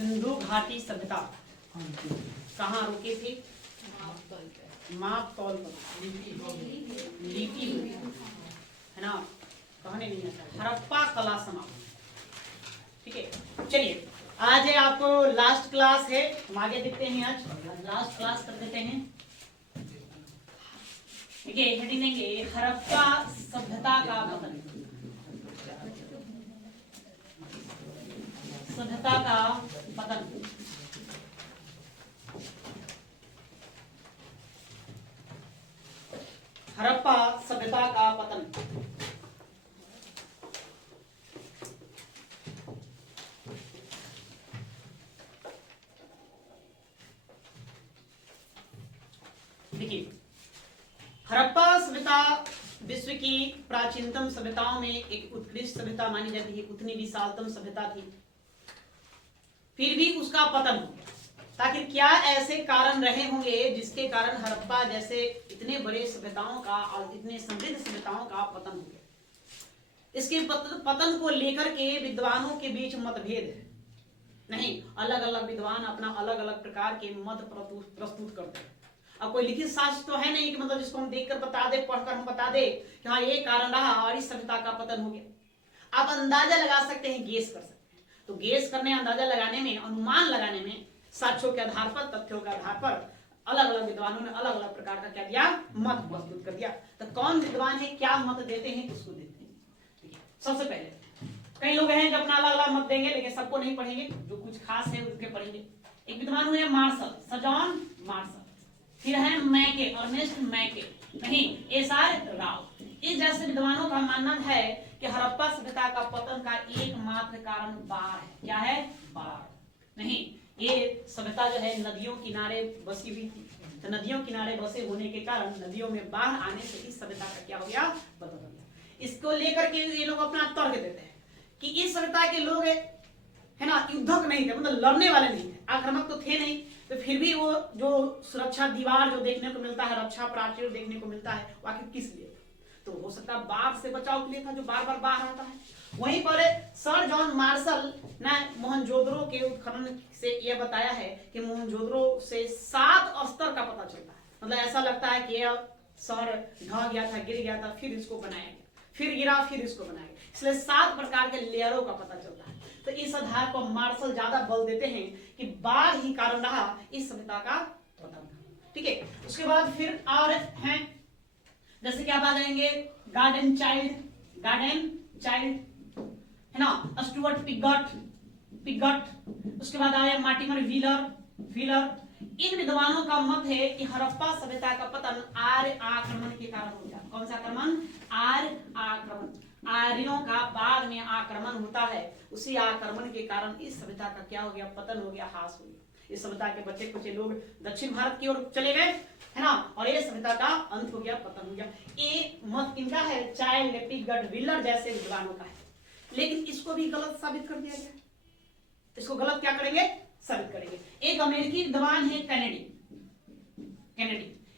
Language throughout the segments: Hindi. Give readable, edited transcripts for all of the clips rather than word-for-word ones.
सिंधु घाटी सभ्यता कहाँ रुकी थी? माप तौल पर लिपि है ना, कहने नहीं आता। हड़प्पा कला समाप्त। ठीक है, चलिए आज है आपको लास्ट क्लास है, हम आगे देखते हैं। आज लास्ट क्लास कर देते हैं। ठीक है, हेडिंग देंगे हड़प्पा सभ्यता का पतन। सभ्यता का पतन। हड़प्पा सभ्यता का पतन। देखिए, हड़प्पा सभ्यता विश्व की प्राचीनतम सभ्यताओं में एक उत्कृष्ट सभ्यता मानी जाती है। उतनी विशालतम सभ्यता थी, फिर भी उसका पतन हो गया। ताकि क्या ऐसे कारण रहे होंगे जिसके कारण हड़प्पा जैसे इतने बड़े सभ्यताओं का और इतने समृद्ध सभ्यताओं का पतन हो गया। इसके पतन को लेकर के विद्वानों के बीच मतभेद है। नहीं, अलग अलग विद्वान अपना अलग अलग प्रकार के मत प्रस्तुत करते हैं। अब कोई लिखित शास्त्र तो है नहीं कि मतलब जिसको हम देखकर बता दे, पढ़कर हम बता दे कि हाँ ये कारण रहा और इस सभ्यता का पतन हो गया। आप अंदाजा लगा सकते हैं, गेस कर सकते हैं। तो गेस करने, अंदाजा लगाने में, अनुमान लगाने में साक्ष्यों के आधार पर, तथ्यों के आधार पर अलग अलग विद्वानों ने अलग अलग प्रकार का क्या दिया, मत प्रस्तुत कर दिया। तो कौन विद्वान है, क्या मत देते हैं, उसको देखते हैं। सबसे पहले कई लोग हैं जो अपना अलग अलग मत देंगे, लेकिन सबको नहीं पढ़ेंगे, जो कुछ खास है उसके पढ़ेंगे। एक विद्वान हुए मार्शल, सर जॉन मार्शल। फिर है मैके, अर्नेस्ट मैके, नहीं एसआर राव। इस जैसे विद्वानों का मानना है कि हड़प्पा सभ्यता का पतन का एकमात्र कारण बाढ़ है। क्या है? बाढ़। नहीं, ये सभ्यता जो है नदियों किनारे बसी हुई थी। तो नदियों किनारे बसे होने के कारण नदियों में बाढ़ आने से इस सभ्यता का क्या हो गया, पतन हो गया। इसको लेकर के ये लोग अपना तर्क देते हैं कि इस सभ्यता के लोग है ना युद्धक नहीं थे, मतलब लड़ने वाले नहीं थे, आक्रामक तो थे नहीं। तो फिर भी वो जो सुरक्षा दीवार जो देखने को मिलता है, रक्षा प्राचीर देखने को मिलता है, वो आखिर किस लिए? तो हो सकता है बाढ़ से बचाव के लिए था, जो बार बार बाढ़ आता है। वहीं पर सर जॉन मार्शल ने मोहनजोदड़ो के उत्खनन से यह बताया है कि मोहनजोदड़ो से 7 स्तर का पता चलता है। मतलब ऐसा लगता है कि यह शहर ढह गया था, गिर गया था, फिर इसको बनाया गया, फिर गिरा, फिर इसको बनाया गया। इसलिए 7 प्रकार के लेयरों का पता चलता है। तो इस आधार पर मार्शल ज्यादा बल देते हैं कि बाढ़ ही कारण रहा इस सभ्यता का पतन। ठीक है, उसके बाद फिर और हैं, जैसे कि आप आ जाएंगे गार्डन चाइल्ड है ना, स्टुअर्ट पिगट। उसके बाद आया मार्टिमर व्हीलर। इन विद्वानों का मत है कि हड़प्पा सभ्यता का पतन आर्य आक्रमण के कारण हो गया। कौन सा आक्रमण? आर्य आक्रमण। आर्यों का बाद में आक्रमण होता है, उसी आक्रमण के कारण इस सभ्यता का क्या हो गया, पतन हो गया, हास हो गया। इस सभ्यता के बच्चे कुछ लोग दक्षिण भारत की ओर चले गए, है ना, और ये सभ्यता का अंत हो गया, पतन हो गया। ये मत किनका है? चाइल्ड, पिगट, व्हीलर जैसे विद्वानों का है। लेकिन इसको भी गलत साबित कर दिया गया। इसको गलत क्या करेंगे? साबित करेंगे। एक अमेरिकी विद्वान है कैनेडी।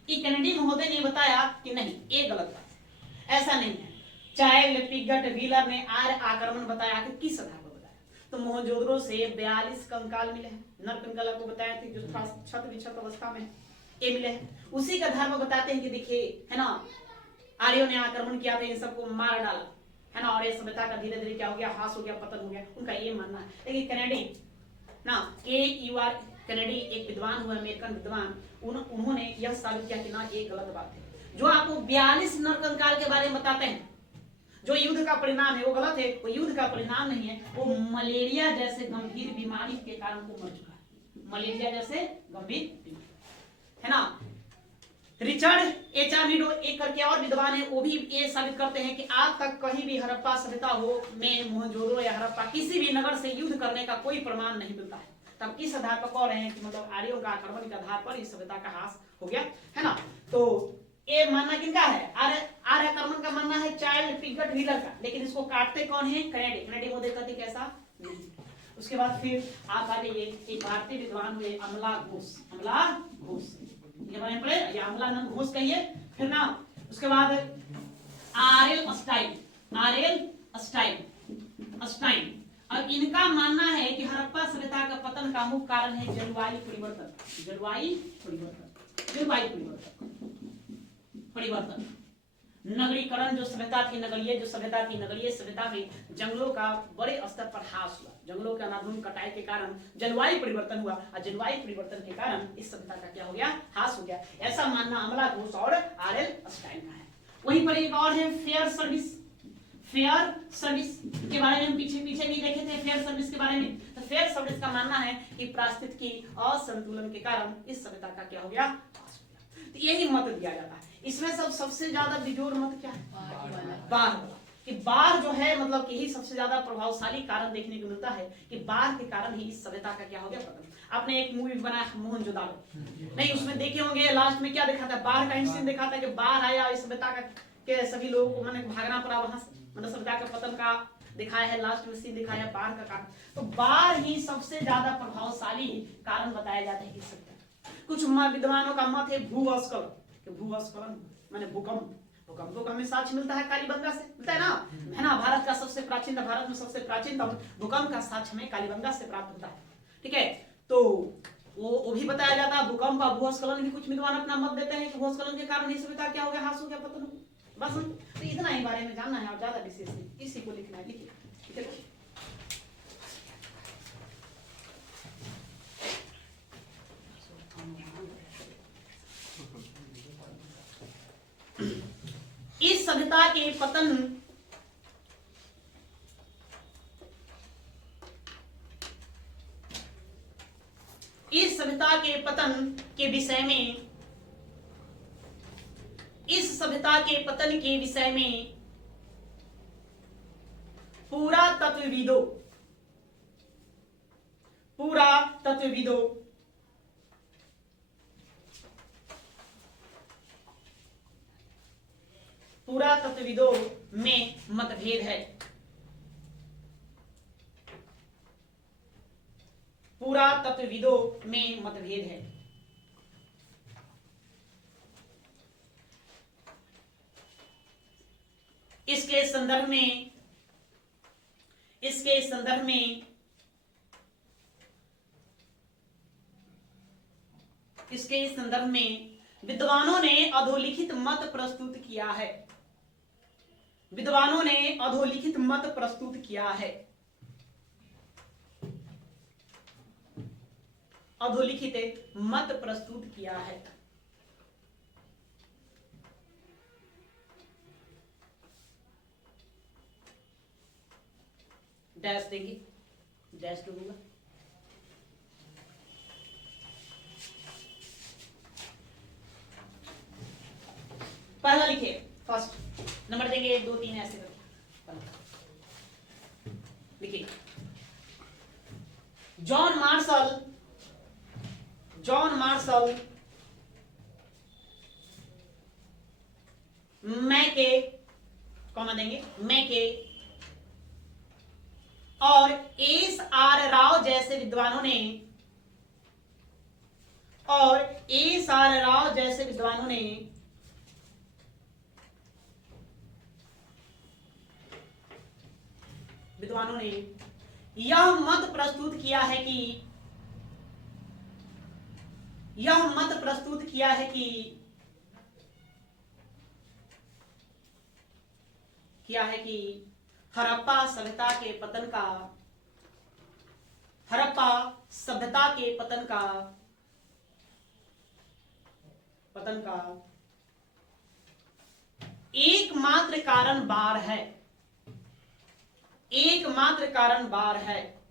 ये कैनेडी महोदय ने बताया कि नहीं, ये गलत बात है, ऐसा नहीं है। चाइल्ड, पिगट, व्हीलर ने आर्य आक्रमण बताया कि किस आधार पर बताया? तो मोहनजोदड़ो से 42 कंकाल मिले हैं। नर कंकाल आपको बताया थे, जो छत विक्षत अवस्था में ये मिले हैं। उसी के आधार पर बताते हैं कि देखिए, है ना, आर्यों ने आक्रमण किया था, इन सबको मार डाला, है ना, और ये सभ्यता का धीरे धीरे क्या हो गया, हास हो गया, पतन हो गया। उनका ये मानना है। लेकिन कैनेडी ना, KUR कैनेडी एक विद्वान हुआ, अमेरिकन विद्वान, उन्होंने यह साबित किया कि ना, ये गलत बात है। जो आपको 42 नर कंकाल के बारे में बताते हैं, जो युद्ध का परिणाम है, वो गलत है। वो युद्ध का परिणाम नहीं है, वो मलेरिया जैसे गंभीर बीमारी के कारण वो मर चुका है। मलेरिया जैसे गंभीर बीमारी, है ना। रिचर्ड एचआर मीडो एक करके और विद्वान है, वो भी ये साबित करते हैं कि आज तक कहीं भी हड़प्पा सभ्यता हो में मोहनजोदड़ो या हड़प्पा किसी भी नगर से युद्ध करने का कोई प्रमाण नहीं मिलता है। तब किस आधार पर कह रहे हैं कि मतलब आर्यों का आक्रमण के आधार पर इस सभ्यता का हास हो गया, है ना। तो ये मानना किनका है? आर्य आक्रमण का मानना है चाइल्ड, पिगट, व्हीलर का। लेकिन इसको काटते कौन है? कैनेडी महोदय कहते कैसा नहीं। उसके बाद फिर आप आ जाइए, एक भारतीय विद्वान हुए अमला घोष। ये अमलानंद घोष कहिए, फिर ना उसके बाद आरएल स्टाइन और इनका मानना है कि हड़प्पा सभ्यता का पतन का मुख्य कारण है जलवायु परिवर्तन। जलवायु परिवर्तन, जलवायु परिवर्तन। नगरीकरण जो सभ्यता थी, नगरीय सभ्यता में जंगलों का बड़े स्तर पर ह्रास हुआ। जंगलों के अनाधुन कटाई के कारण जलवायु परिवर्तन हुआ और जलवायु परिवर्तन के कारण इस सभ्यता का क्या हो गया, ह्रास हो गया। ऐसा मानना अमला घोष और आर.एल. स्टाइन का है। वहीं पर एक और है फेयर सर्विस। फेयर सर्विस के बारे में हम पीछे भी देखे थे। फेयर सर्विस के बारे में, तो फेयर सर्विस का मानना है कि पारिस्थितिकी असंतुलन के कारण इस सभ्यता का क्या हो गया, ह्रास हो गया। तो यही मत दिया जाता है। इसमें सबसे ज्यादा बिजोड़ मत क्या है, बाढ़। कि बाढ़ जो है मतलब कि यही सबसे ज्यादा प्रभावशाली कारण देखने को मिलता है कि बाढ़ के कारण ही इस सभ्यता का क्या हो गया, पतन। आपने एक मूवी बनाया मोहनजोदाड़ो, नहीं उसमें देखे होंगे लास्ट में क्या दिखाता है, बाढ़ का इंसिडेंट दिखाता है कि बाढ़ आया, इस सभ्यता का के सभी लोगों को मैंने भागना पड़ा वहां से, मतलब सभ्यता का पतन का दिखाया है। लास्ट में सीन दिखाया है बाढ़ का कारण। तो बाढ़ ही सबसे ज्यादा प्रभावशाली कारण बताया जाता है इस सभ्यता। कुछ विद्वानों का मत है भूस्खलन, भूस्खलन माने भूकंप। भूकंपों का हमें साक्ष्य मिलता है कालीबंगा से, मिलता है ना, भारत का सबसे प्राचीन, भारत में सबसे प्राचीनतम भूकंप का साक्ष्य हमें कालीबंगा से प्राप्त होता है। ठीक है, तो वो भी बताया जाता है। भूकंप और भूस्खलन भी कुछ विद्वान अपना मत देते हैं कि भूस्खलन के कारण ही सभ्यता क्या हो गया, ह्रास हो गया, पतन हो गया। बस तो इतना ही बारे में जानना है और ज्यादा विशेष नहीं, इसी को लिखना है। लिखिए, ठीक है। इस सभ्यता के पतन के विषय में, इस सभ्यता के पतन के विषय में पुरातत्वविदों में मतभेद है। पुरातत्वविदों में मतभेद है। इसके संदर्भ में विद्वानों ने अधोलिखित मत प्रस्तुत किया है। विद्वानों ने अधोलिखित मत प्रस्तुत किया है। अधोलिखित मत प्रस्तुत किया है। डैश देंगे, डैश दूंगा। पहला लिखिए, फर्स्ट नंबर देंगे 1 2 3 ऐसे करके लिखिए। जॉन मार्शल मैके, कॉमा देंगे, मैके और एस.आर. राव जैसे विद्वानों ने यह मत प्रस्तुत किया है कि हड़प्पा सभ्यता के पतन का एकमात्र कारण बाढ़ है। एकमात्र कारण बाढ़ है।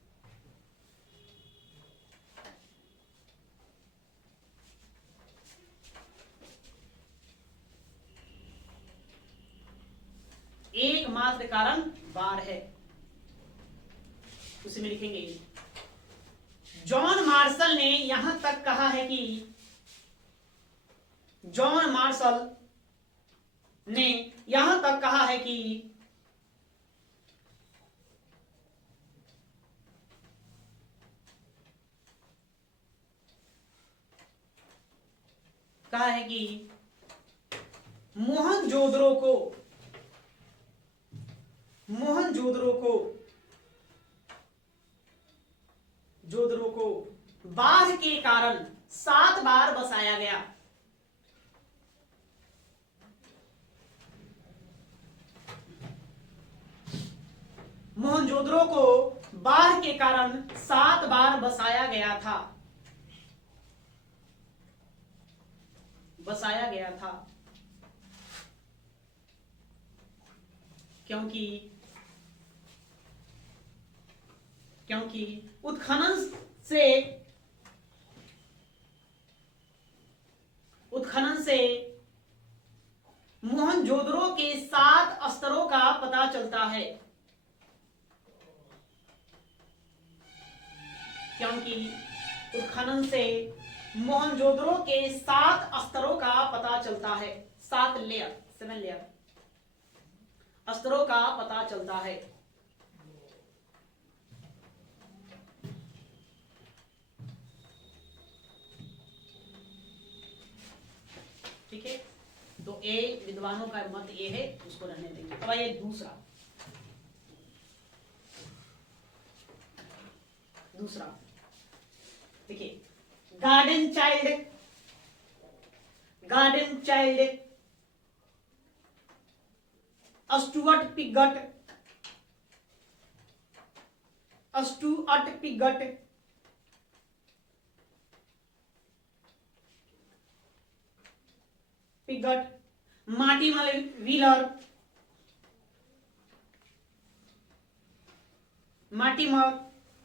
एकमात्र कारण बाढ़ है। उसी में लिखेंगे जॉन मार्शल ने यहां तक कहा है कि मोहनजोदड़ो को जोधरों को बाढ़ के कारण 7 बार बसाया गया। मोहनजोदड़ो को बाढ़ के कारण 7 बार बसाया गया था। बसाया गया था क्योंकि उत्खनन से मोहनजोदड़ो के 7 स्तरों का पता चलता है। क्योंकि उत्खनन से मोहनजोदड़ो के 7 स्तरों का पता चलता है। 7 लेयर, 7 लेयर स्तरों का पता चलता है। ठीक है, तो ए विद्वानों का मत ये है, उसको रहने देंगे। अब ये दूसरा देखिए, Gordon Childe Stuart Piggott, Mortimer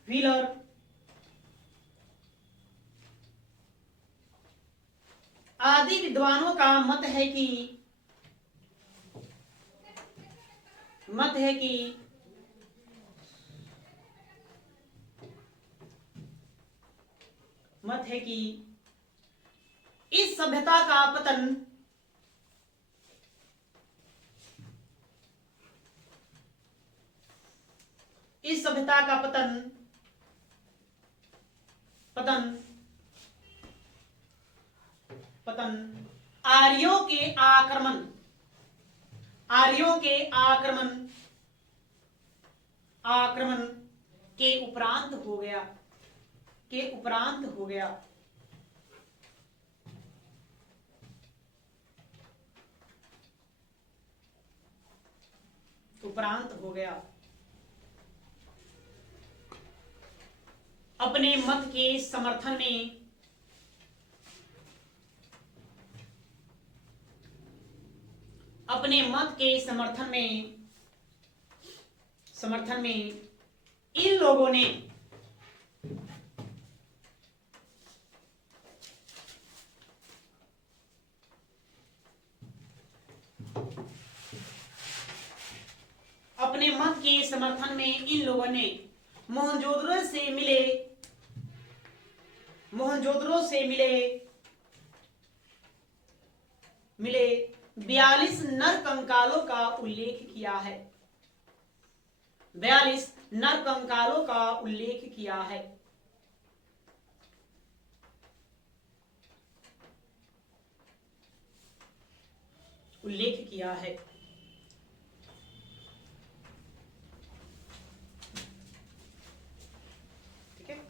Wheeler आदि विद्वानों का मत है कि इस सभ्यता का पतन आर्यों के आक्रमण के उपरांत हो गया। अपने मत के समर्थन में इन लोगों ने मोहनजोदड़ो से मिले 42 नर कंकालों का उल्लेख किया है। 42 नर कंकालों का उल्लेख किया है। ठीक है,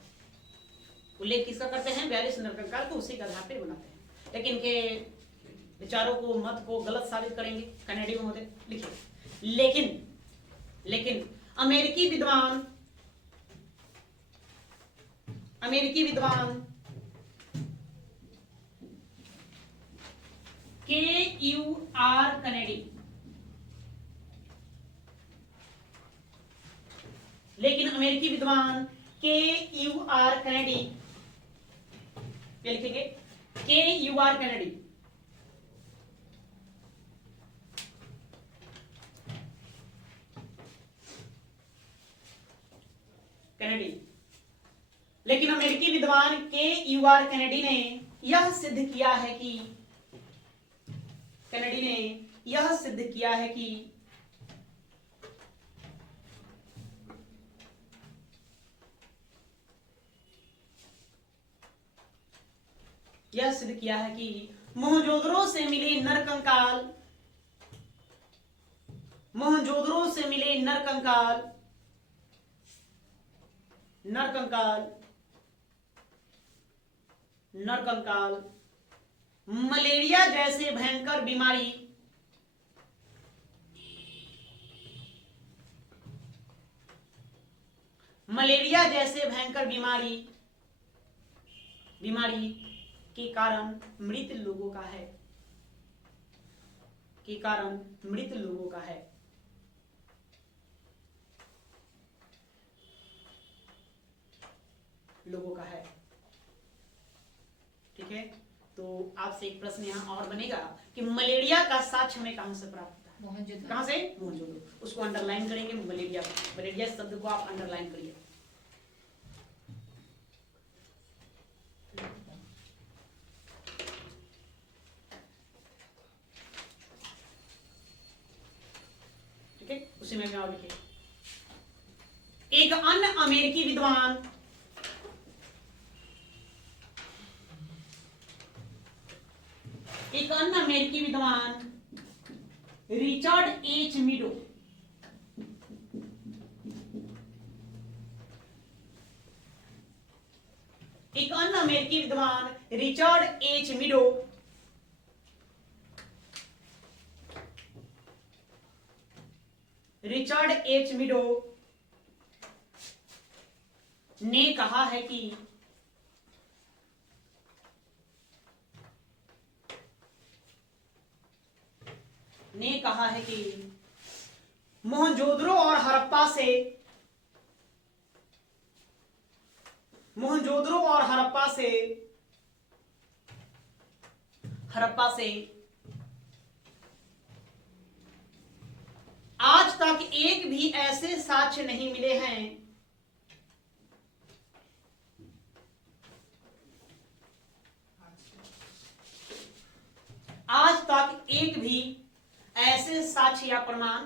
उल्लेख किसका करते हैं? 42 नर कंकाल को उसी के आधार पर बनाते हैं। लेकिन इनके विचारों को, मत को गलत साबित करेंगे कनेडी महोदय। लिखिए, लेकिन अमेरिकी विद्वान KUR कनेडी, क्या लिखेंगे? KUR Kennedy. लेकिन अमेरिकी विद्वान KUR कनेडी ने यह सिद्ध किया है कि मोहनजोदड़ो से मिले नर कंकाल नरकंकाल, मलेरिया जैसे भयंकर बीमारी, मलेरिया जैसे भयंकर बीमारी के कारण मृत लोगों का है, के कारण मृत लोगों का है। लोगों का है। ठीक है, तो आपसे एक प्रश्न यहाँ और बनेगा कि मलेरिया का साक्ष्य हमें कहां से प्राप्त होता है? कहां से? मोहनजोदड़ो। उसको अंडरलाइन करेंगे, मलेरिया शब्द को आप अंडरलाइन करिए। ठीक है, उसी में और लिखिए। एक अन्य अमेरिकी विद्वान रिचर्ड एच मीडो, एक अन्य अमेरिकी विद्वान रिचर्ड एच मीडो ने कहा है कि मोहनजोदड़ो और हड़प्पा से आज तक एक भी ऐसे साक्ष्य नहीं मिले हैं या प्रमाण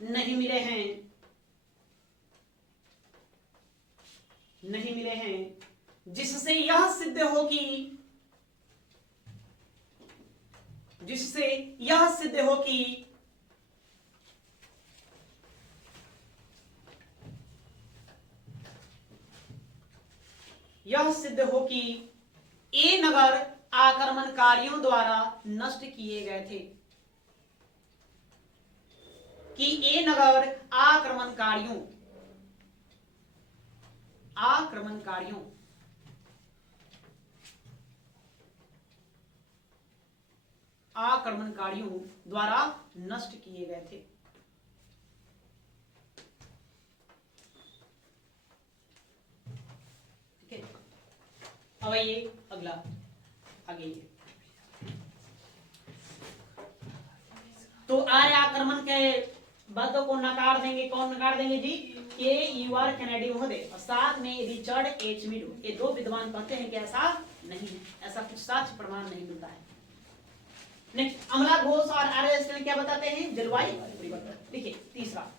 नहीं मिले हैं जिससे यह सिद्ध हो कि ये नगर आक्रमणकारियों द्वारा नष्ट किए गए थे, कि ये नगर आक्रमणकारियों द्वारा नष्ट किए गए थे। ठीक है, अब ये अगला आगे ये तो आर्य आक्रमण के बातों को नकार देंगे। कौन नकार देंगे जी? के यूआर कैनेडी महोदय और साथ में रिचर्ड एच मीडो। ये दो विद्वान कहते हैं कि ऐसा नहीं है, ऐसा कुछ साक्ष्य प्रमाण नहीं मिलता है। नेक्स्ट, अमला घोष और आर्य स्टेन क्या बताते हैं? जलवायु परिवर्तन। देखिए तीसरा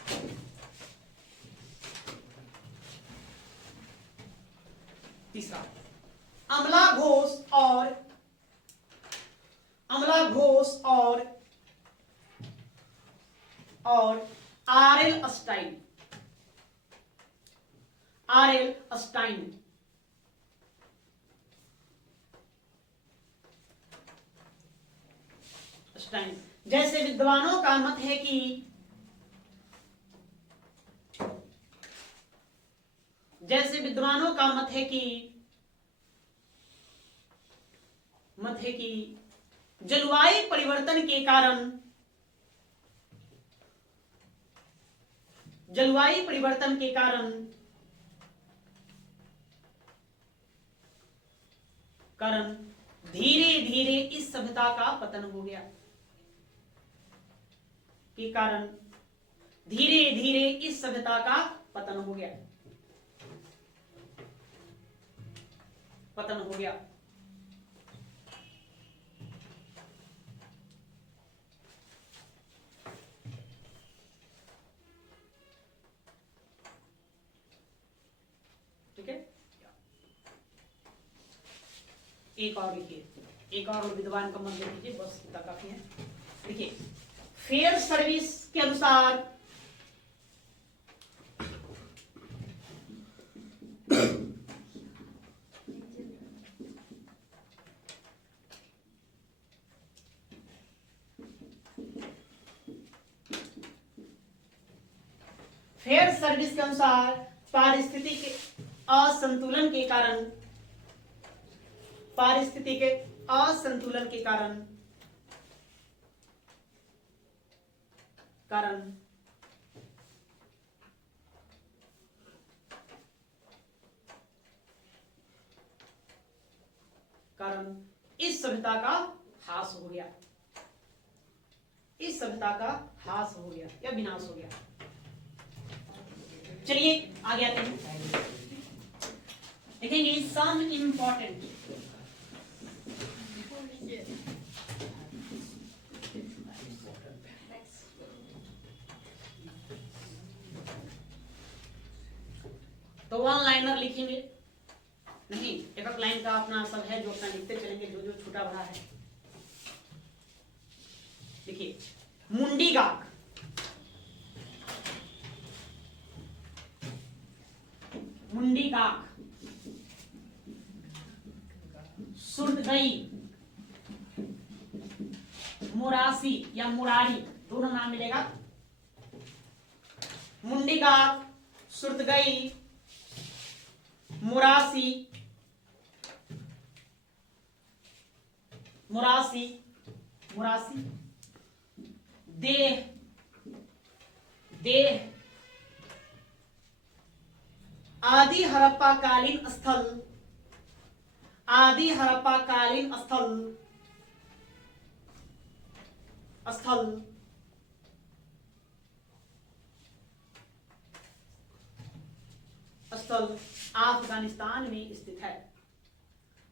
अमला घोष और आरएल स्टाइन जैसे विद्वानों का मत है कि जलवायु परिवर्तन के कारण धीरे धीरे इस सभ्यता का पतन हो गया, के कारण धीरे धीरे इस सभ्यता का पतन हो गया। ठीक है, एक और लिखिए, एक और विद्वान का मत लिखिए, बस इतना काफी है। देखिए, फेयर सर्विस के अनुसार फेयर सर्विस के अनुसार पारिस्थितिक असंतुलन के कारण इस सभ्यता का ह्रास हो गया, या विनाश हो गया। चलिए आगे आते हैं, देखेंगे सम इम्पोर्टेंट तो वन लाइनर लिखेंगे नहीं, एक एक लाइन का अपना सब है जो अपना लिखते चलेंगे, जो जो छोटा बड़ा है। देखिए मुंडी गाक, सुर्दगई, मुरासी या मुरारी दोनों नाम मिलेगा। मुंडी गाक, सुर्दगई, मुरासी, देह, आदि हड़प्पाकालीन स्थल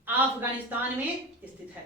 अफगानिस्तान में स्थित है।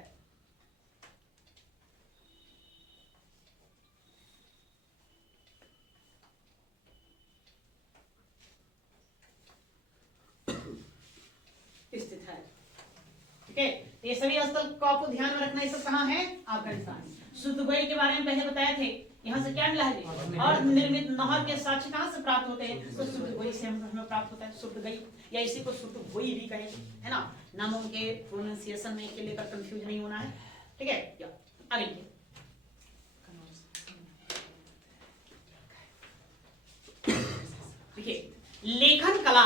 ठीक है, ये सभी स्थल को आपको ध्यान में रखना है। सब कहाँ है? अफगानिस्तान। सुर्दगई के बारे में पहले बताए थे, यहाँ से क्या मिला है? और निर्मित नहर के साक्ष्य कहाँ से प्राप्त होते हैं? तो सुर्दगई से हमें प्राप्त होता है। सुर्दगई या इसी को सुर्दगोई भी कहे, है ना। नामों के प्रोनाउंसिएशन में के लेकर कंफ्यूज नहीं होना है, ठीक है। आगे देखिए लेखन कला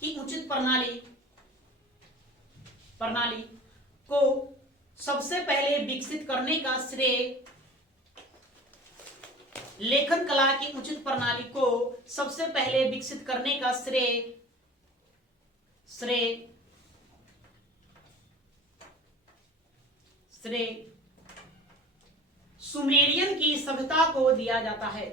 की उचित प्रणाली को सबसे पहले विकसित करने का श्रेय सुमेरियन की सभ्यता को दिया जाता है।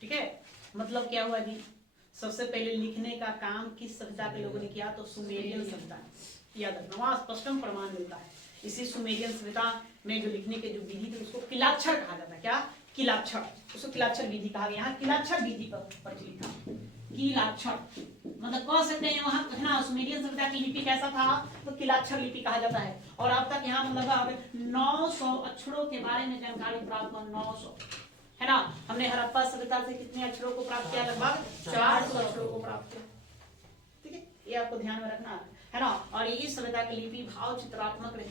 ठीक है, मतलब क्या हुआ जी? सबसे पहले लिखने का काम किस सभ्यता के लोगों ने किया? तो सुमेरियन सभ्यता। याद रखना, वहां स्पष्टम प्रमाण मिलता है। इसी सुमेरियन सभ्यता में जो लिखने के जो विधि थी उसको किलाक्षर कहा जाता है। क्या? किलाक्षर, उसको किलाक्षर विधि कहा गया। यहाँ किलाक्षर विधि पर प्रचलित था। किलाक्षर मतलब कह सकते हैं वहां कहना सुमेरियन सभ्यता की लिपि कैसा था? तो किलाक्षर लिपि कहा जाता है। और अब तक यहाँ मतलब 900 अक्षरों के बारे में जानकारी प्राप्त हुआ। 900, है ना। हमने हड़प्पा सभ्यता से कितने अक्षरों को प्राप्त किया? लगभग 400 अक्षरों को प्राप्त किया। ठीक है, ये आपको ध्यान में रखना है ना। और इस सभ्यता की लिपि भाव चित्रात्मक रही।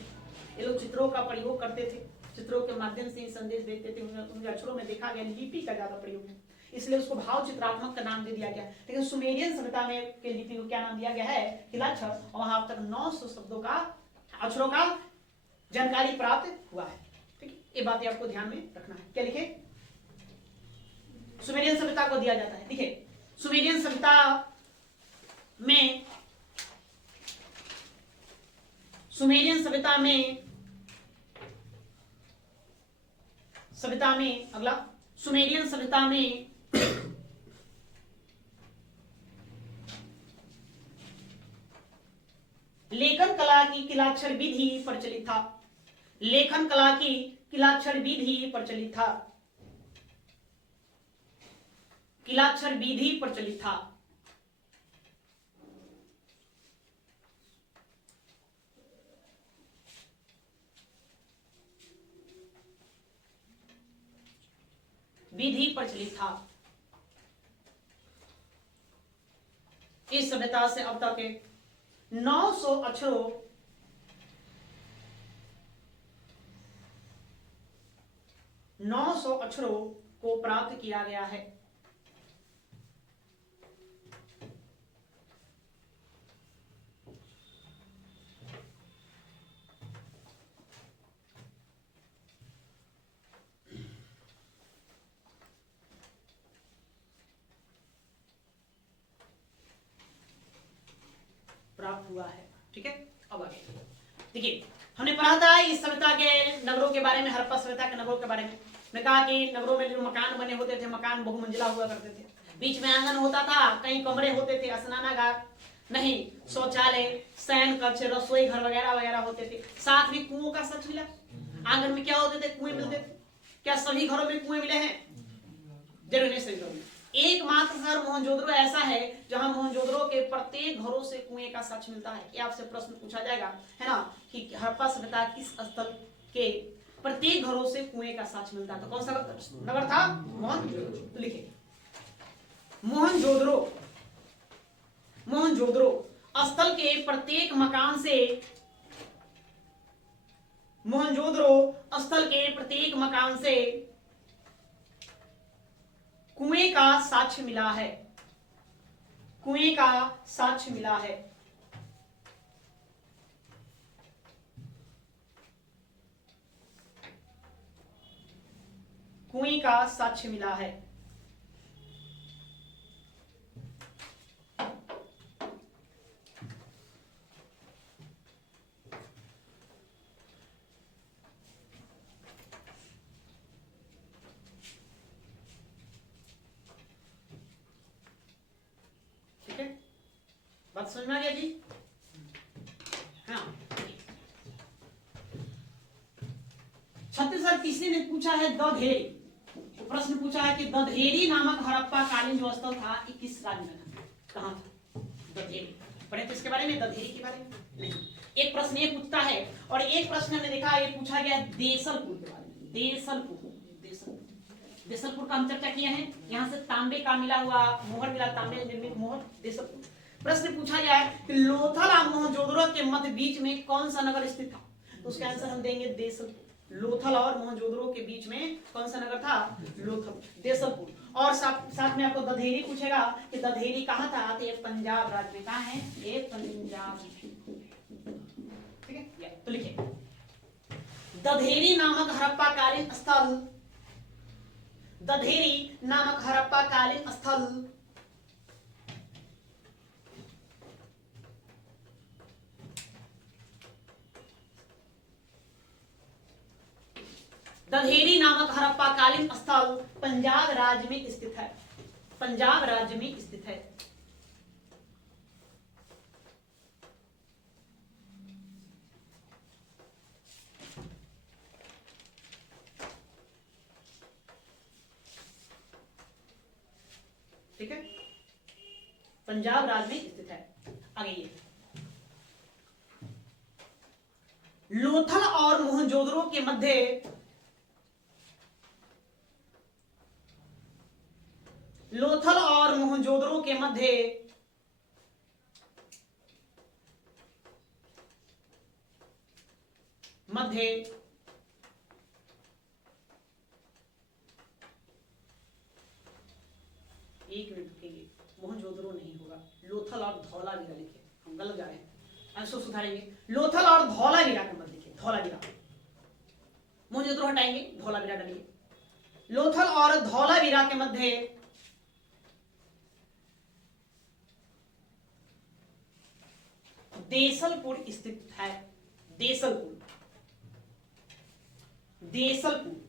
ये लोग चित्रों का प्रयोग करते थे, चित्रों के माध्यम से संदेश देते थे। उनके अक्षरों में देखा गया लिपि का ज्यादा प्रयोग है, इसलिए उसको भाव चित्रात्मक का नाम दे दिया गया। लेकिन सुमेरियन सभ्यता में के लिपि को क्या नाम दिया गया है? किलाक्षर। और वहां अब तक 900 शब्दों का, अक्षरों का जानकारी प्राप्त हुआ है। ठीक है, ये बात आपको ध्यान में रखना है। क्या लिखे? सुमेरियन सभ्यता को दिया जाता है। देखिए सुमेरियन सभ्यता में अगला, सुमेरियन सभ्यता में लेखन कला की किलाक्षर विधि प्रचलित था। किलाक्षर विधि प्रचलित था। विधि प्रचलित था। इस सभ्यता से अब तक 900 अक्षरों 900 अक्षरों को प्राप्त किया गया है। प्राप्त हुआ है। ठीक है, अब आगे देखिए, हमने पढ़ा था इस सभ्यता के नगरों के बारे में, हड़प्पा सभ्यता के नगरों के बारे में। ने कहा कि नगरों में जो मकान बने होते थे, मकान बहुमंजिला हुआ करते थे, बीच में आंगन होता था, कई कमरे होते थे, स्नानागार नहीं, शौचालय, शयन कक्ष, रसोई घर वगैरह वगैरह होते थे। साथ में कुओं का सच मिला। आंगन में क्या होते थे? कुएं मिलते थे। क्या सभी घरों में कुएं मिले हैं? जरूर नहीं, सभी घरों में। एकमात्र शहर मोहनजोदड़ो ऐसा है जहां मोहनजोदड़ो के प्रत्येक घरों से कुएं का साक्ष्य मिलता है। ये आपसे प्रश्न पूछा जाएगा, है ना, कि हड़प्पा सभ्यता किस स्थल के प्रत्येक घरों से कुएं का साक्ष्य मिलता है? तो कौन सा नगर था? मोहनजोदड़ो। तो लिखिए, मोहनजोदड़ो मोहनजोदड़ो स्थल के प्रत्येक मकान से, मोहनजोदड़ो स्थल के प्रत्येक मकान से कुएं का साक्ष्य मिला है। कुएं का साक्ष्य मिला है। कुएं का साक्ष्य मिला है। ठीक है, बात समझ में आ गया जी? हाँ, छत्तीसगढ़ किसी ने पूछा है दधेरी, प्रश्न पूछा है कि दधेरी नामक हड़प्पा कालीन जो स्थल था, ये किस राज्य में था? कहां था दधेरी? पढ़े तो इसके बारे में, दधेरी के बारे में नहीं। एक प्रश्न ये पूछता है, और एक प्रश्न हमने देखा ये पूछा गया देसलपुर के बारे में। देसलपुर का हम चर्चा किए हैं। यहाँ से तांबे का मिला हुआ मोहर मिला, तांबे निर्मित मोहर, देसलपुर। प्रश्न पूछा गया है कि लोथल और मोहनजोदड़ो के मध्य बीच में कौन सा नगर स्थित था? तो उसका आंसर हम देंगे देसलपुर। लोथल और मोहनजोदड़ो के बीच में कौन सा नगर था? लोथल, देसलपुर। और साथ में आपको दधेरी पूछेगा कि दधेरी कहाँ था? तो ये पंजाब राज्य में। कहाँ है? ये पंजाब। ठीक है, तो लिखिए, दधेरी नामक हड़प्पा कालीन स्थल, दधेरी नामक हड़प्पा कालीन स्थल दधेरी नामक हड़प्पा कालीन स्थल पंजाब राज्य में स्थित है। पंजाब राज्य में स्थित है। ठीक है, पंजाब राज्य में स्थित है। आगे ये लोथल और मोहनजोदड़ो के मध्य, लोथल और मोहनजोदड़ो के मध्य एक मिनट रुकेंगे, मोहनजोदड़ो नहीं होगा, लोथल और धौलावीरा लिखे, हम गलत जा रहे हैं, आंसर सुधारेंगे। लोथल और धौलावीरा के मध्य लिखे, धौलावीरा, मोहनजोदड़ो हटाएंगे, धौलावीरा डालिए। लोथल और धौलावीरा के मध्य देसलपुर स्थित है। देसलपुर, देसलपुर,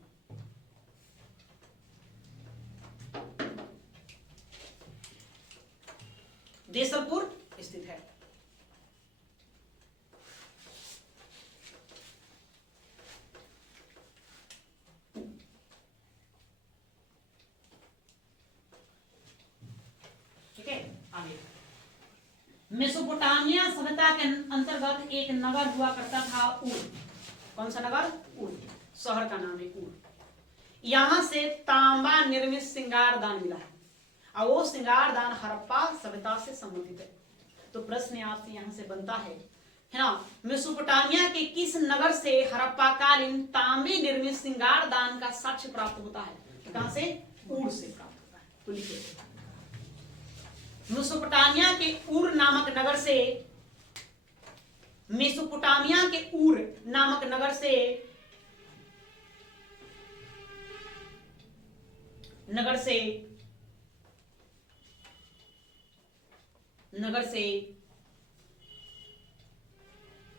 देसलपुर स्थित है। मेसोपोटामिया सभ्यता के अंतर्गत एक नगर हुआ करता था ऊर। कौन सा नगर? ऊर। शहर का नाम है ऊर। यहां से तांबा निर्मित श्रृंगारदान मिला है और वो श्रृंगारदान हड़प्पा सभ्यता से संबंधित है। तो प्रश्न आपसे यहां से बनता है ना, मेसोपोटामिया के किस नगर से हड़प्पा कालीन तांबे निर्मित श्रृंगारदान का साक्ष्य प्राप्त होता है? कहां से? ऊर से प्राप्त होता है। तो लिखिए, मेसोपोटामिया के ऊर नामक नगर से, मेसोपोटामिया के ऊर नामक नगर से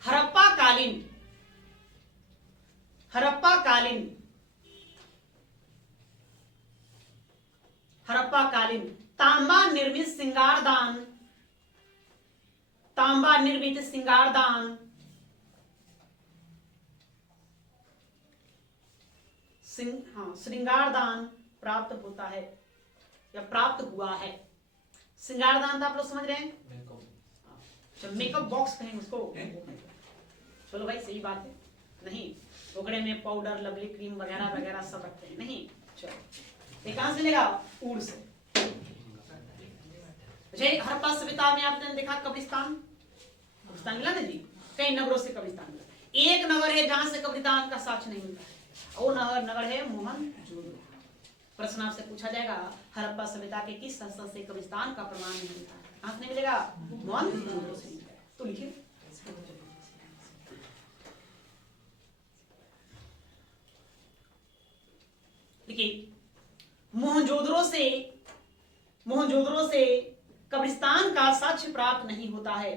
हड़प्पा कालीन तांबा निर्मित श्रृंगारदान प्राप्त होता है या प्राप्त हुआ है। श्रृंगारदान तो आप लोग समझ रहे हैं, मेकअप बॉक्स कहेंगे उसको। चलो भाई सही बात है, नहीं टोकरे में पाउडर, लवली क्रीम वगैरह वगैरह सब रखते हैं, नहीं। चलो ये कहां से लेगा? ऊर से। हड़प्पा सभ्यता में आपने देखा कब्रिस्तान मिला ना जी, कई नगरों से कब्रिस्तान मिला। एक नगर है जहां से कब्रिस्तान का साक्ष्य नहीं मिलता है, वो नगर है मोहनजोदड़ो। प्रश्न आपसे पूछा जाएगा हड़प्पा सभ्यता के किस स्थल से कब्रिस्तान का प्रमाण नहीं मिलता है? कहां से मिलेगा? मोहनजोदड़ो से मिलेगा। तो लिखिए, मोहनजोदड़ो से कब्रिस्तान का साक्ष्य प्राप्त नहीं होता है।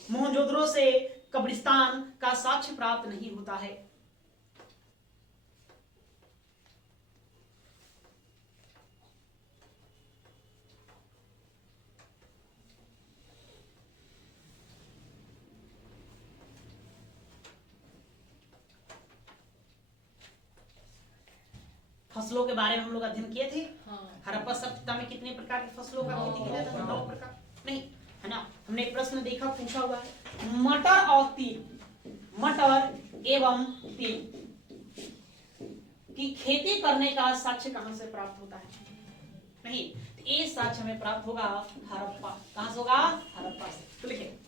मोहनजोदड़ो से कब्रिस्तान का साक्ष्य प्राप्त नहीं होता है। फसलों के बारे में हम लोग अध्ययन किए थे। हड़प्पा सभ्यता में कितने प्रकार की फसलों का खेती किया जाता था? 9 प्रकार, नहीं है ना। हमने एक प्रश्न देखा, पूछा हुआ है मटर और तिल, मटर एवं तिल की खेती करने का साक्ष्य कहां से प्राप्त होता है? नहीं, ये साक्ष्य हमें प्राप्त होगा हड़प्पा। कहां से होगा? हड़प्पा से। तो लिखिए,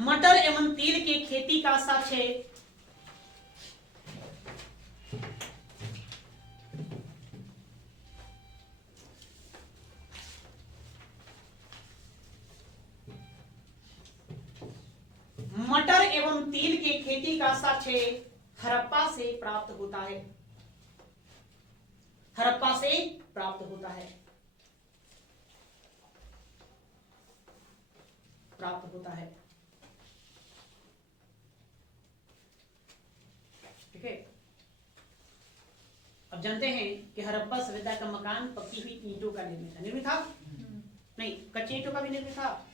मटर एवं तिल की खेती का साक्ष्य मटर एवं तिल की खेती का साक्ष्य हड़प्पा से प्राप्त होता है। हड़प्पा से प्राप्त होता है, प्राप्त होता है। ठीक है। अब जानते हैं कि हड़प्पा सभ्यता का मकान पक्की हुई ईंटों का निर्मित था। नहीं, कच्ची ईंटों का भी निर्मित था।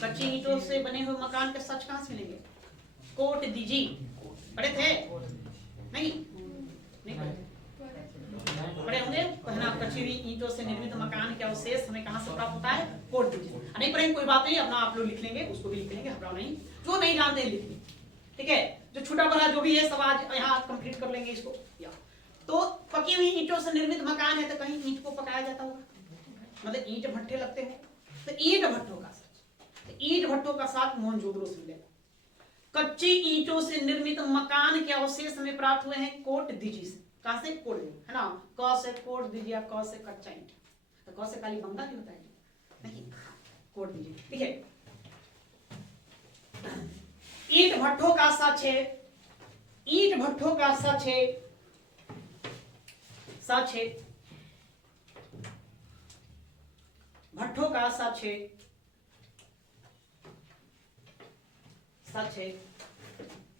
कच्ची ईंटों से बने हुए मकान के सच कहां से मिलेंगे? कोट दीजी पढ़े थे? नहीं पढ़े होंगे। पहना कच्ची हुई ईंटों से निर्मित मकान के अवशेष हमें कहां से प्राप्त होता है? कोट दीजी। नहीं पढ़ेंगे कोई बात नहीं, अपना आप लोग लिख लेंगे, उसको भी लिख लेंगे, घबराओ नहीं। जो नहीं जानते हैं लिख लेंगे, ठीक है। जो छोटा बड़ा जो भी है सब आज यहाँ कंप्लीट कर लेंगे इसको। तो पकी हुई ईंटों से निर्मित मकान है, तो कहीं ईंट को पकाया जाता होगा, मतलब ईंट भट्ठे लगते हैं, तो ईंट भट्टों का ईंट भट्टों का साथ मोहनजोदड़ो से मिलेगा। कच्ची ईंटों से निर्मित मकान के अवशेष हमें प्राप्त हुए हैं कोट दीजी से। कहां से? कोट है ना। क से कोट दीजिए, क से कच्चा ईंट, तो क से काली बंगा भी होता है, नहीं कोट दीजिए। ठीक है। ईंट भट्ठों का साक्ष्य, ईंट भट्ठों का साक्ष्य भट्ठों का साक्ष्य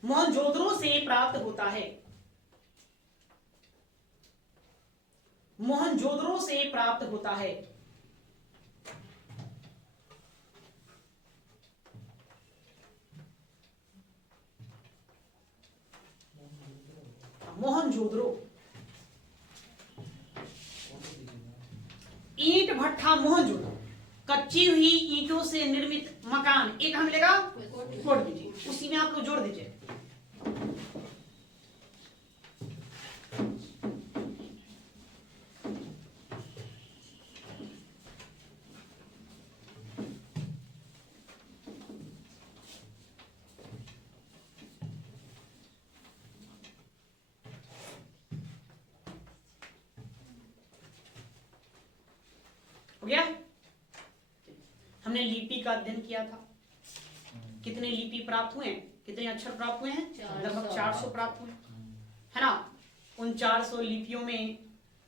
मोहनजोदड़ो से प्राप्त होता है। मोहनजोदड़ो से प्राप्त होता है। मोहनजोदड़ो ईंटों से निर्मित मकान, एक कहां मिलेगा? कोट दीजिए, उसी में आप लोग जोड़ दीजिए। हो गया? हमने लिपि का अध्ययन किया था। कितने लिपि प्राप्त हुए, कितने अक्षर प्राप्त हुए हैं? लगभग 400 प्राप्त हुए, है ना। उन 400 लिपियों में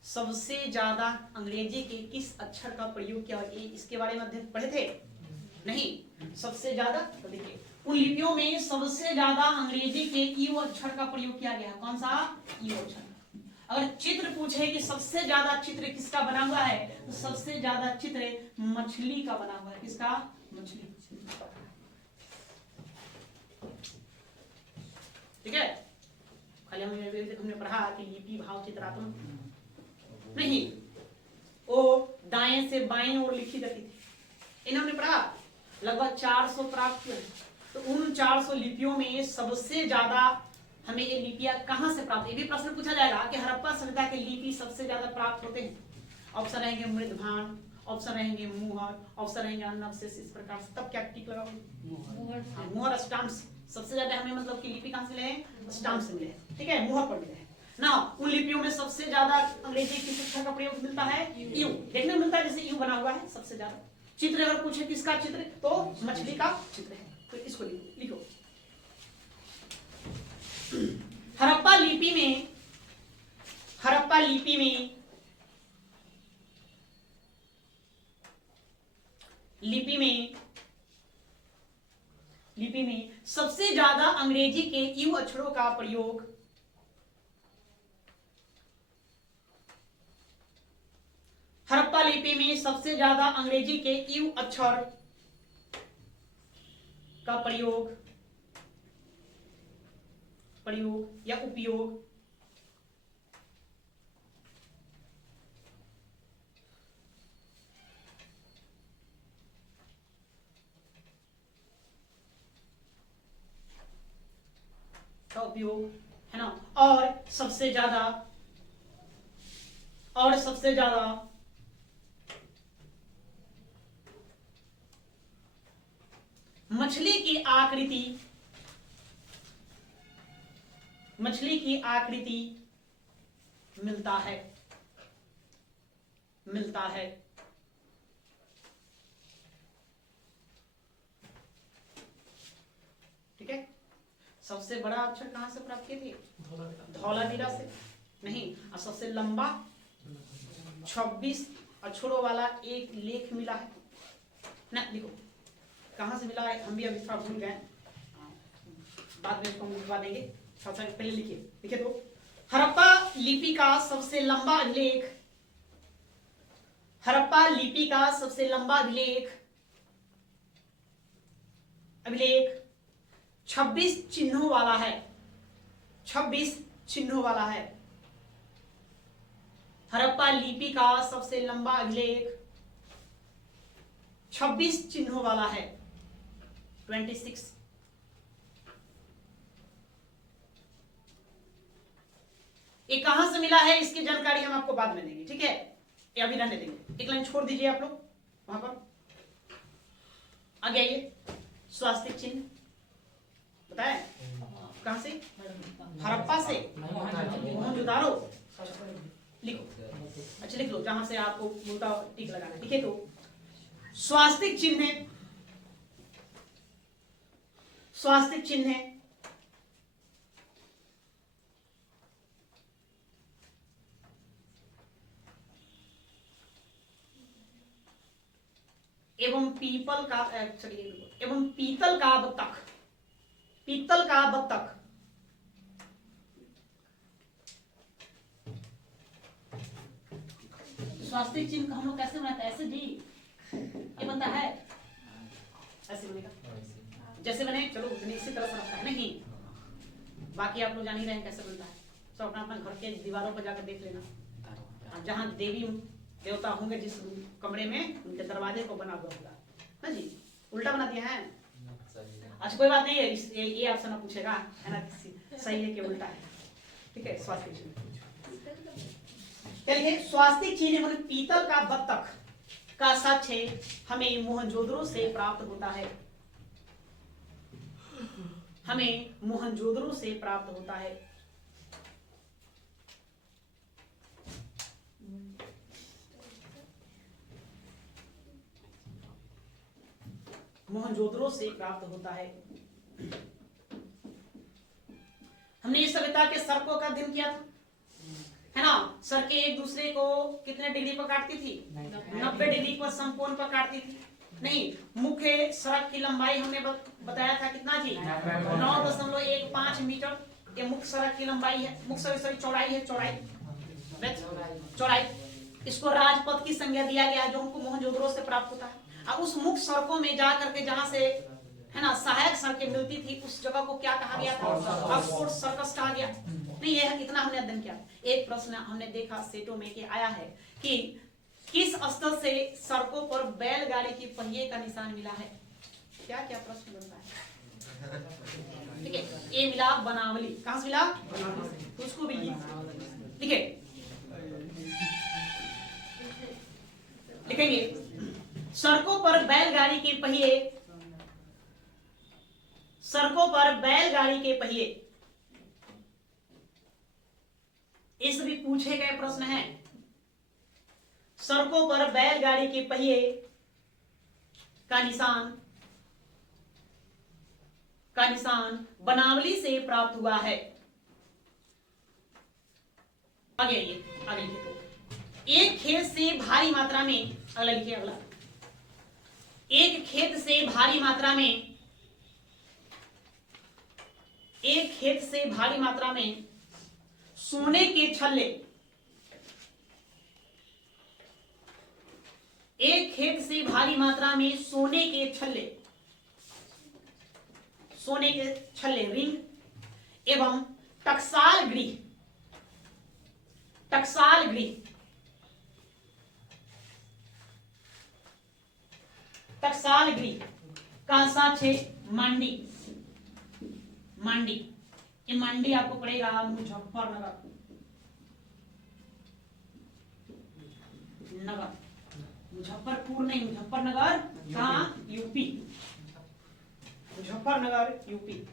सबसे ज्यादा अंग्रेजी के किस अक्षर का प्रयोग किया? इसके बारे में अध्ययन पढ़े थे? नहीं। सबसे ज्यादा, तो देखिए उन लिपियों में सबसे ज्यादा अंग्रेजी के यू अक्षर का प्रयोग किया गया। कौन सा? यू अक्षर। अगर चित्र पूछे कि सबसे ज्यादा चित्र किसका बना हुआ है, तो सबसे ज्यादा चित्र मछली का बना हुआ है। किसका? मछली। ठीक है। खाली हमने पढ़ा कि लिपि भाव चित्रात्मक नहीं, वो दाएं से बाएं ओर लिखी जाती थी। इन्होंने पढ़ा लगभग 400 प्राप्त हुए। तो उन 400 लिपियों में सबसे ज्यादा हमें ये लिपियां कहां से प्राप्त? ये भी प्रश्न पूछा जाएगा कि हड़प्पा सभ्यता के लिपि सबसे ज्यादा प्राप्त होते हैं। ऑप्शन रहेंगे मृदभान, ऑप्शन रहेंगे मुहर, ऑप्शन रहेंगे अन्य अवशेष। इस प्रकार से तब क्या टिक लगाओगे? मुहर, स्टाम्प्स। सबसे ज्यादा हमें मतलब कि लिपि कहां से मिले? स्टाम्प से मिले, ठीक है, मुहर पर मिले ना। उन लिपियों में सबसे ज्यादा अंग्रेजी किस अक्षर का प्रयोग मिलता है? यू। देखने में मिलता है जैसे यू बना हुआ है सबसे ज्यादा। चित्र अगर पूछे किसका चित्र, तो मछली का चित्र है। तो इसको लिखो। हड़प्पा लिपि में, हड़प्पा लिपि में, लिपि में सबसे ज्यादा अंग्रेजी के यू अक्षरों का प्रयोग हड़प्पा लिपि में सबसे ज्यादा अंग्रेजी के यू अक्षर का प्रयोग या उपयोग है ना। और सबसे ज्यादा मछली की आकृति मिलता है। ठीक है। सबसे बड़ा अक्षर कहां से प्राप्त किए थे? धौलावीरा से। नहीं, और सबसे लंबा 26 अक्षरों वाला एक लेख मिला है ना। देखो कहां से मिला है, हम भी अभी थोड़ा भूल गए, बाद में इसको हम लिखवा देंगे। सबसे पहले लिखिए तो हड़प्पा लिपि का सबसे लंबा अभिलेख, हड़प्पा लिपि का सबसे लंबा अभिलेख 26 चिन्हों वाला है। 26 चिन्हों वाला है। हड़प्पा लिपि का सबसे लंबा अभिलेख 26 चिन्हों वाला है। 26। ये कहां से मिला है, इसकी जानकारी हम आपको बाद में देंगे, ठीक है। ये अभी रहने देंगे, एक लाइन छोड़ दीजिए आप लोग वहां पर। आगे आइए, स्वास्तिक चिन्ह बताए कहां से? हड़प्पा से, मोहनजोदारो। लिखो, अच्छा लिख लो जहां से आपको बोलता टिक लगाना है। लिखे तो स्वास्तिक चिन्ह है, स्वास्तिक चिन्ह है एवं पीतल का बत्तख, पीतल का बत्तख। स्वास्तिक चिन्ह हम लोग कैसे बनाते हैं? ऐसे जी ये बनता है, ऐसे बनेगा जैसे बने। चलो इसी तरह से बनता है नहीं, बाकी आप लोग जान ही रहे हैं कैसे बनता है। तो अपना अपना घर के दीवारों पर जाकर देख लेना, जहां देवी देवता होंगे जिस कमरे में, उनके दरवाजे को बना हुआ होगा गया है। अच्छा कोई बात नहीं है, ये ऑप्शन आप पूछेगा है ना, सही है कि उल्टा है। ठीक है, स्वास्थ्य चिन्ह। चलिए, स्वास्थ्य चिन्ह मतलब पीतल का बत्तख का साक्ष्य हमें मोहनजोदड़ो से प्राप्त होता है। हमें मोहनजोदड़ो से प्राप्त होता है। मोहनजोदड़ो से प्राप्त होता है। हमने इस सभ्यता के सड़कों का अध्ययन किया था, है ना। सड़कें एक दूसरे को कितने डिग्री पर काटती थी? 90 डिग्री पर संपूर्ण पर काटती थी। नहीं, मुख्य सड़क की लंबाई हमने बताया था कितना थी? 9.15 मीटर। ये मुख्य सड़क की लंबाई है, मुख्य सड़क चौड़ाई है, चौड़ाई। इसको राजपथ की संज्ञा दिया गया जो हमको मोहनजोदड़ो से प्राप्त होता है। अब उस मुख्य सड़कों में जा करके जहां से है ना सहायक सड़कें मिलती थी, उस जगह को क्या कहा गया था? ऑक्सफोर्ड सर्कस कहा गया। नहीं, ये इतना हमने अध्ययन किया। एक प्रश्न हमने देखा सेटों में कि आया है कि किस स्थल से सड़कों पर बैलगाड़ी की पहिए का निशान मिला है? क्या क्या प्रश्न बनता है? ठीक है, ये मिला बनावली। कहां से मिला? तो उसको भी ठीक है, लिखेंगे सड़कों पर बैलगाड़ी के पहिए, सड़कों पर बैलगाड़ी के पहिए। इस भी पूछे गए प्रश्न है। सड़कों पर बैलगाड़ी के पहिए का निशान बनावली से प्राप्त हुआ है। आगे लिखिए। एक खेत से भारी मात्रा में, अगला लिखिए, अगला। एक खेत से भारी मात्रा में सोने के छल्ले, एक खेत से भारी मात्रा में सोने के छल्ले रिंग एवं टकसाल गृह का साक्ष्य मांडी। ये मांडी आपको पड़ेगा मुजफ्फरनगर। मुजफ्फरपुर नहीं, मुजफ्फरनगर। कहां? यूपी। मुजफ्फरनगर यूपी।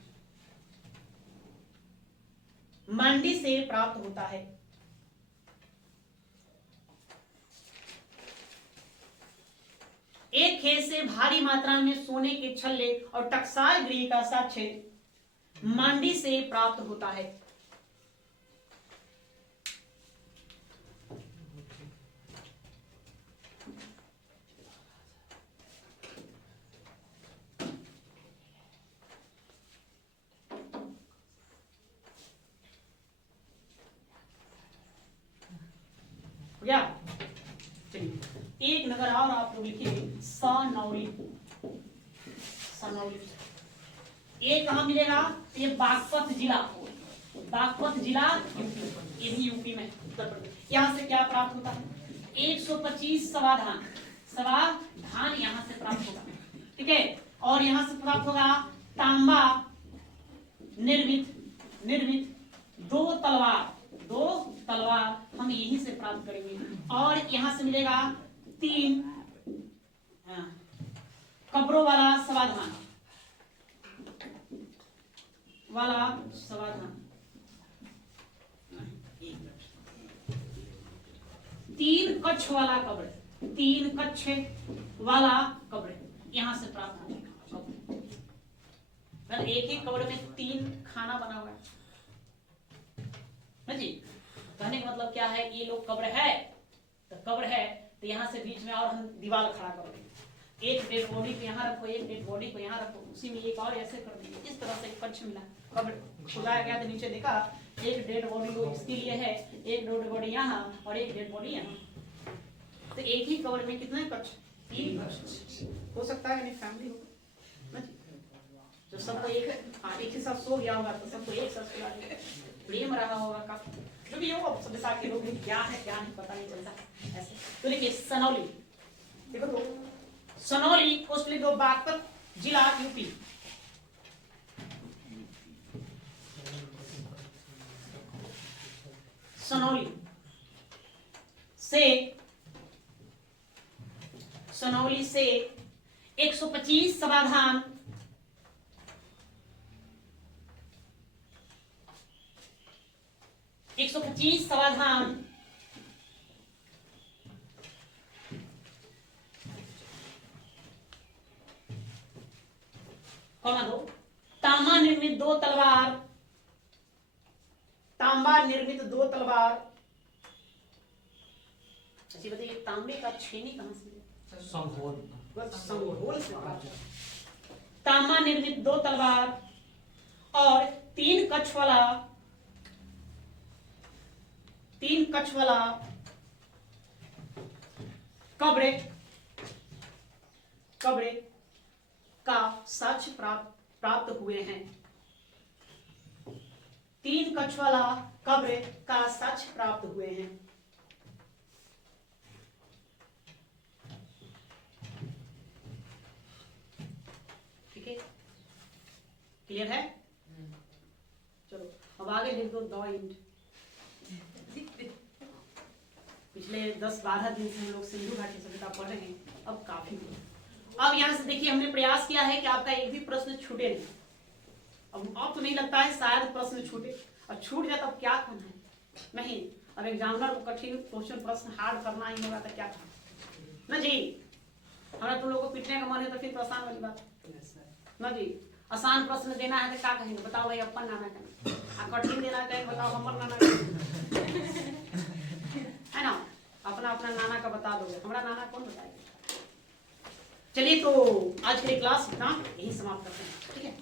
मांडी से प्राप्त होता है। एक खेत से भारी मात्रा में सोने के छल्ले और टकसाल गृह का साक्ष्य मांडी से प्राप्त होता है। क्या? चलिए, एक नगर और आप लोग लिखिए, सनौली। ये कहां मिलेगा? ये बागपत जिला यूपी। ये भी यूपी में, उत्तर प्रदेश। यहाँ से क्या प्राप्त होता है? 125 सवाधान यहाँ से प्राप्त होगा। ठीक है, और यहाँ से प्राप्त होगा तांबा निर्मित 2 तलवार हम यहीं से प्राप्त करेंगे। और यहाँ से मिलेगा 3 कब्रों वाला समाधान 3 कक्ष वाला कब्र, 3 कक्ष वाला कब्र यहाँ से प्राप्त होगा। एक ही कब्र में 3 खाना बना हुआ है जी। कहने का मतलब क्या है? ये लोग कब्र है तो यहाँ से बीच में और हम दीवार खड़ा कर देंगे। एक डेड बॉडी को यहाँ रखो, एक डेड बॉडी को यहाँ रखो, उसी में एक और ऐसे कर देंगे। इस तरह से कक्ष मिला। कब्र खुलाया गया तो नीचे देखा एक डेड बॉडी वो इसके लिए है, एक डेड बॉडी यहाँ और एक डेड बॉडी यहाँ। तो एक ही कब्र में कितने कक्ष? 3 कक्ष हो सकता है। नहीं, फैमिली हो जो सबको एक ही साथ सो गया होगा तो सबको एक साथ सुला दिया, प्रेम रहा होगा का जो भी हो। सभ्यता के लोग क्या है क्या नहीं पता नहीं चलता ऐसे। तो देखिए सनौली, देखो तो सनौली उसके लिए 2 बागपत जिला यूपी। सनौली से 125 समाधान, कौन दो तांबा निर्मित 2 तलवार, तांबा निर्मित 2 तलवार। अच्छा बताइए तांबे का छेनी कहां से मिला? संघोल से प्राप्त। तांबा निर्मित 2 तलवार और 3 कक्ष वाला कब्र का साक्ष्य प्राप्त हुए हैं। 3 कक्ष वाला कब्र का साक्ष्य प्राप्त हुए हैं। ठीक है, क्लियर है? चलो अब आगे लिख दो 2 ईंट। पिछले 10-12 दिन से हम लोग सिंधु घाटी सभ्यता पढ़ रहे हैं, अब काफी हुआ। अब यहाँ से देखिए हमने प्रयास किया है कि आपका एक भी प्रश्न छूटे नहीं। अब तो नहीं लगता है शायद प्रश्न छूटे, और छूट जाए तब क्या करना है? नहीं, अब एग्जामिनर को कठिन क्वेश्चन प्रश्न हार्ड करना ही होगा तो क्या करना ना जी। हमारा तुम लोग को पीटने का मन है तो फिर आसान वाली बात ना जी। आसान प्रश्न देना है तो क्या कहेंगे? बताओ भाई अपन नाना का, कठिन देना कहेंगे बताओ हमर नाना का, है ना? अपना अपना नाना का बता दोगे, हमारा नाना कौन बताएगा? चलिए तो आज के लिए क्लास इतना यही समाप्त करते हैं, ठीक है।